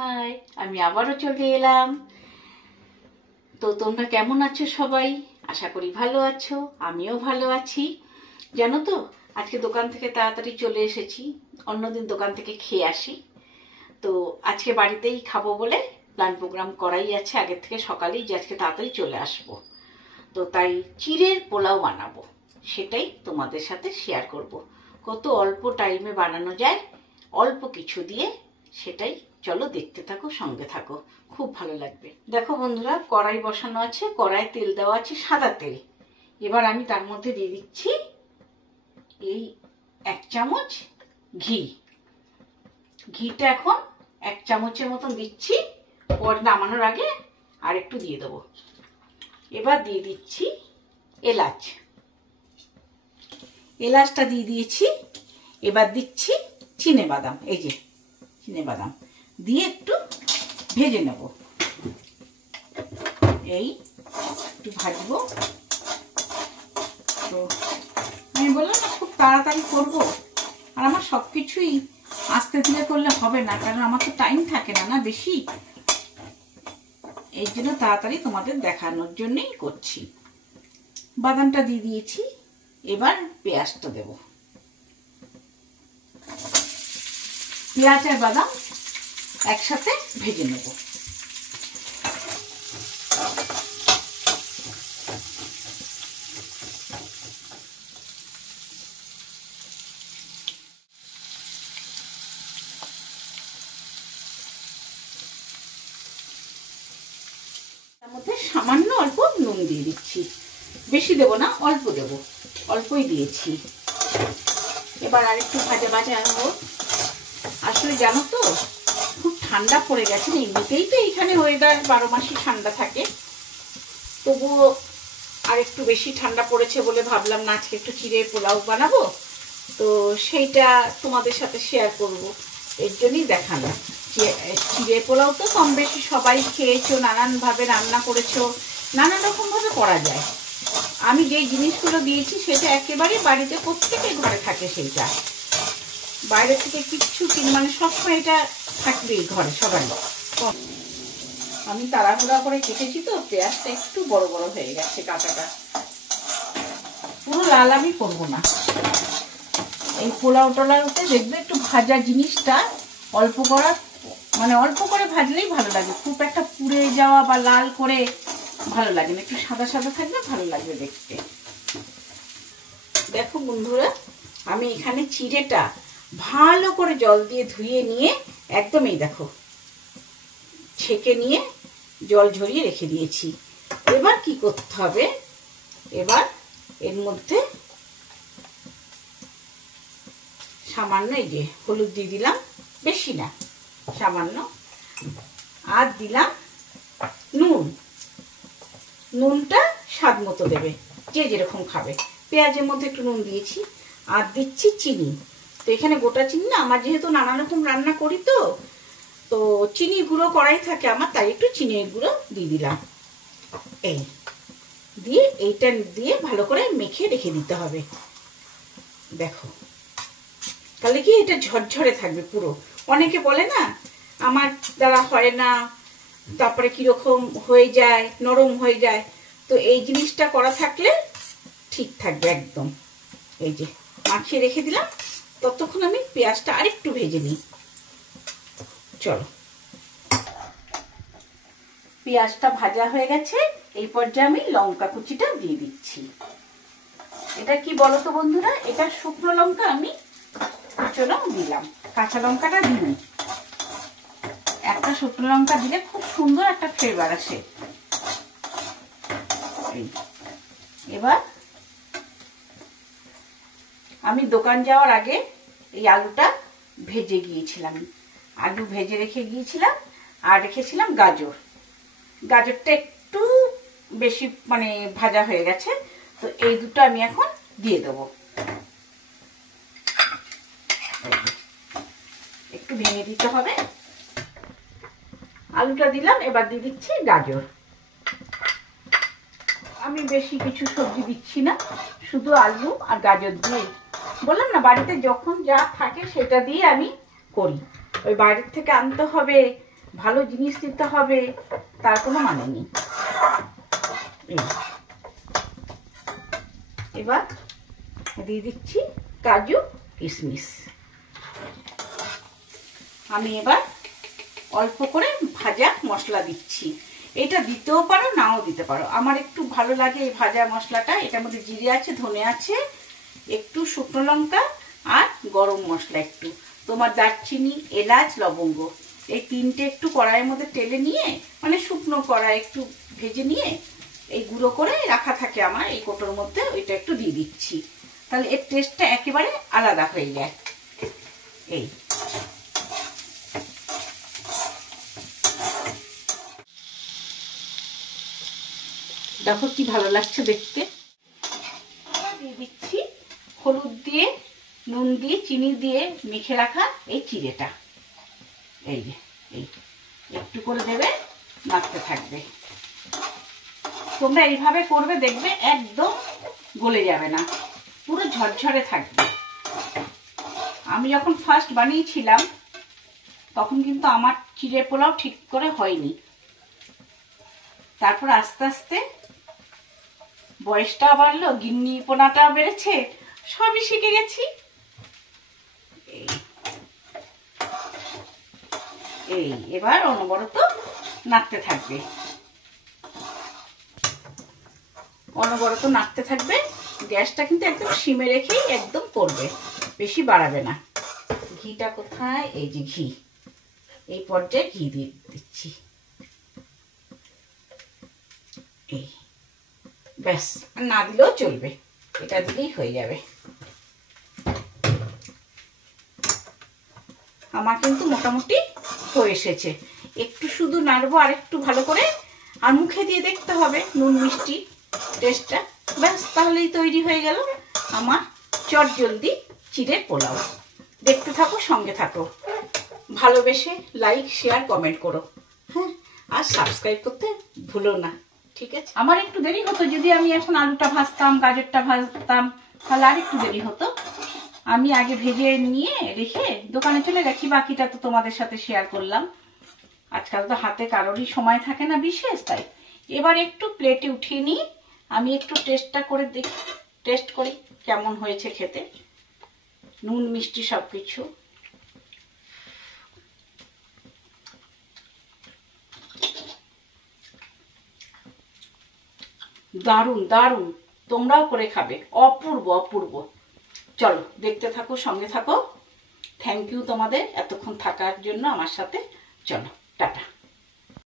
High, আমি আবারও চলে এলাম। তো তোমরা কেমন আছো সবাই? আশা করি ভালো আছো, আমিও ভালো আছি। জানো তো, আজকে দোকান থেকে তাড়াতাড়ি চলে এসেছি। অন্যদিন দোকান থেকে খেয়ে আসি, তো আজকে বাড়িতেই খাবো বলে প্ল্যান প্রোগ্রাম করাই আছে আগের থেকে সকালেই, যে আজকে তাড়াতাড়ি চলে আসবো। তো তাই চিড়ের পোলাও বানাবো, সেটাই তোমাদের সাথে শেয়ার করব। কত অল্প টাইমে বানানো যায়, অল্প কিছু দিয়ে, সেটাই চলো দেখতে থাকো, সঙ্গে থাকো, খুব ভালো লাগবে। দেখো বন্ধুরা, কড়াই বসানো আছে, কড়াই তেল দেওয়া আছে, সাদা তেল। এবার আমি তার মধ্যে দিয়ে দিচ্ছি এই 1 চামচ ঘি। ঘিটা এখন 1 চামচের মতন দিচ্ছি, পরে নামানোর আগে আর একটু দিয়ে দেবো। এবার দিয়ে দিচ্ছি এলাচ, এলাচটা দিয়ে দিয়েছি। এবার দিচ্ছি চিনে বাদাম, এই যে চিনে বাদাম দিয়ে একটু ভেজে নেব। এই একটু ভাজবো। তো আমি বললাম না, খুব তাড়াতাড়ি করবো, আর আমার সবকিছুই আস্তে ধীরে করলে হবে না, কারণ আমার তো টাইম থাকে না বেশি। এই জন্য তাড়াতাড়ি তোমাদের দেখানোর জন্যই করছি। বাদামটা দিয়ে দিয়েছি, এবার পেঁয়াজটা দেব। পেঁয়াজ আর বাদাম একসাথে ভেজে নেব। তার মধ্যে সামান্য অল্প নুন দিয়ে দিচ্ছি, বেশি দেবো না, অল্প দেবো, অল্পই দিয়েছি। এবার আর একটু ভাজা ভাজা হোক। আসলে জানো তো, খুব ঠান্ডা পড়ে গেছে, এমনিতেই তো এইখানে ওয়েদার 12 মাসই ঠান্ডা থাকে, তবুও আর একটু বেশি ঠান্ডা পড়েছে বলে ভাবলাম না আজকে একটু চিড়ে পোলাও বানাবো, তো সেইটা তোমাদের সাথে শেয়ার করব। এর জন্যই দেখানো। চিড়ে পোলাও তো কম বেশি সবাই খেয়েছো, নানানভাবে রান্না করেছো, নানান রকমভাবে করা যায়। আমি যেই জিনিসগুলো দিয়েছি সেটা একেবারে বাড়িতে প্রত্যেকের ঘরে থাকে, সেইটা বাইরে থেকে কিচ্ছু মানে সবসময় এটা থাকবেই ঘরে সবাই। আমি তাড়াহুড়া করে কেটেছি তো, পেঁয়াজটা একটু বড় বড় হয়ে গেছে, কাঁচাটা পুরো লাল আমি করবো না। এই পোলাও টোলাওতে দেখবে একটু ভাজা জিনিসটা অল্প করা, মানে অল্প করে ভাজলেই ভালো লাগে, খুব একটা পুড়ে যাওয়া বা লাল করে ভালো লাগে না, একটু সাদা সাদা থাকলে ভালো লাগবে দেখতে। দেখো বন্ধুরা, আমি এখানে চিড়েটা ভালো করে জল দিয়ে ধুয়ে নিয়ে একদম এই দেখো ছেঁকে নিয়ে জল ঝরিয়ে রেখে দিয়েছি। এবার কি করতে হবে, এবার এর মধ্যে সামান্য এই যে হলুদ দিয়ে দিলাম, বেশি না সামান্য, আর দিলাম নুন। নুনটা স্বাদ মতো দেবে, যে যেরকম খাবে। পেঁয়াজের মধ্যে একটু নুন দিয়েছি, আর দিচ্ছি চিনি। তো এখানে গোটা চিনি না, আমার যেহেতু নানা রকম রান্না করি তো চিনি গুঁড়ো করাই থাকে আমার, তাই একটু চিনির গুঁড়ো দিয়ে দিলাম। এই দিয়ে এইটা দিয়ে ভালো করে মেখে রেখে দিতে হবে। দেখো তাহলে কি এটা ঝরঝরে থাকবে পুরো। অনেকে বলে না আমার দ্বারা হয় না, তারপরে কিরকম হয়ে যায়, নরম হয়ে যায়, তো এই জিনিসটা করা থাকলে ঠিক থাকবে একদম। এই যে মাখিয়ে রেখে দিলাম, ততক্ষণ আমি পেঁয়াজটা আরেকটু ভেজে নিই। চলো, পেঁয়াজটা ভাজা হয়ে গেছে, এই পর্যায়ে আমি লঙ্কা কুচিটা দিয়ে দিচ্ছি। এটা কি বলতো বন্ধুরা, এটা শুকনো লঙ্কা আমি কুচনো দিলাম, কাঁচা লঙ্কাটা দিই। একটা শুকনো লঙ্কা দিলে খুব সুন্দর একটা ফ্লেভার আসে। এবার আমি দোকান যাওয়ার আগে এই আলুটা ভেজে গিয়েছিলাম, আলু ভেজে রেখে গিয়েছিলাম, আর রেখেছিলাম গাজর। গাজরটা একটু বেশি মানে ভাজা হয়ে গেছে, তো এই দুটো আমি এখন দিয়ে দেবো। একটু ভেঙে দিতে হবে। আলুটা দিলাম, এবার দিয়ে দিচ্ছি গাজর। আমি বেশি কিছু সবজি দিচ্ছি না, শুধু আলু আর গাজর দিয়ে, বললাম না বাড়িতে যখন যা থাকে সেটা দিয়ে আমি করি। ওই বাইরের থেকে আনতে হবে, ভালো জিনিস দিতে হবে তার কোনো মানে নেই। এবার দিয়ে দিচ্ছি কাজু কিশমিশ। আমি এবার অল্প করে ভাজা মশলা দিচ্ছি। এটা দিতেও পারো, নাও দিতে পারো। আমার একটু ভালো লাগে এই ভাজা মশলাটা। এটার মধ্যে জিরে আছে, ধনে আছে, একটু শুকনো লঙ্কা আর গরম মশলা একটু, তোমার দারচিনি, এলাচ, লবঙ্গ, এই তিনটে একটু কড়াইয়ের মধ্যে টেলে নিয়ে, মানে শুকনো কড়াই একটু ভেজে নিয়ে এই গুঁড়ো করে রাখা থাকে আমার এই কোটোর মধ্যে, ওইটা একটু দিয়ে দিচ্ছি। তাহলে এর টেস্টটা একেবারে আলাদা হয়ে যায়। এই দেখো কি ভালো লাগছে দেখতে। দিয়ে দিচ্ছি হলুদ দিয়ে, নুন দিয়ে, চিনি দিয়ে মেখে রাখা এই চিড়েটা। এই এই একটু করে দেবে, নাড়তে থাকবে। তোমরা এইভাবে করবে, দেখবে একদম গলে যাবে না, পুরো ঝরঝরে থাকবে। আমি যখন ফার্স্ট বানিয়েছিলাম তখন কিন্তু আমার চিড়ে পোলাও ঠিক করে হয়নি। তারপর আস্তে আস্তে বয়সটা বাড়লো, গিন্নিপনাটা বেড়েছে, সবই শিখে গেছি। এই এবার অনবরত নাড়তে থাকবে, অনবরত নাড়তে থাকবে। গ্যাসটা কিন্তু একদম সিমে রেখেই একদম করবে, বেশি বাড়াবে না। ঘিটা কোথায়? এই যে ঘি, এই পর্যায়ে ঘি দিয়ে দিচ্ছি। এই ব্যাস, আর না দিলেও চলবে, এটা দিলেই হয়ে যাবে। আমার কিন্তু মোটামুটি হয়ে এসেছে। একটু শুধু নাড়বো আর একটু ভালো করে, আর মুখে দিয়ে দেখতে হবে নুন মিষ্টি টেস্টটা। ব্যাস, তাহলেই তৈরি হয়ে গেল আমার চটজলদি চিড়ের পোলাও। দেখতে থাকো, সঙ্গে থাকো, ভালোবেসে লাইক, শেয়ার, কমেন্ট করো। হ্যাঁ, আর সাবস্ক্রাইব করতে ভুলো না, ঠিক আছে? আমার একটু দেরি হতো, যদি আমি এখন আলুটা ভাজতাম, গাজরটা ভাজতাম, তাহলে আর একটু দেরি হতো। আমি আগে ভেজে নিয়ে রেখে দোকানে চলে গেছি, বাকিটা তো তোমাদের সাথে শেয়ার করলাম। আজকাল তো হাতে কারোরই সময় থাকে না বিশেষ, তাই এবার একটু প্লেটে উঠিয়ে নিই। আমি একটু টেস্টটা করে দেখি, টেস্ট করি কেমন হয়েছে খেতে, নুন মিষ্টি সবকিছু। দারুণ দারুণ, তোমরাও করে খাবে, অপূর্ব অপূর্ব। চলো দেখতে থাকো, সঙ্গে থাকো। থ্যাংক ইউ তোমাদের এতক্ষণ থাকার জন্য আমার সাথে। চলো।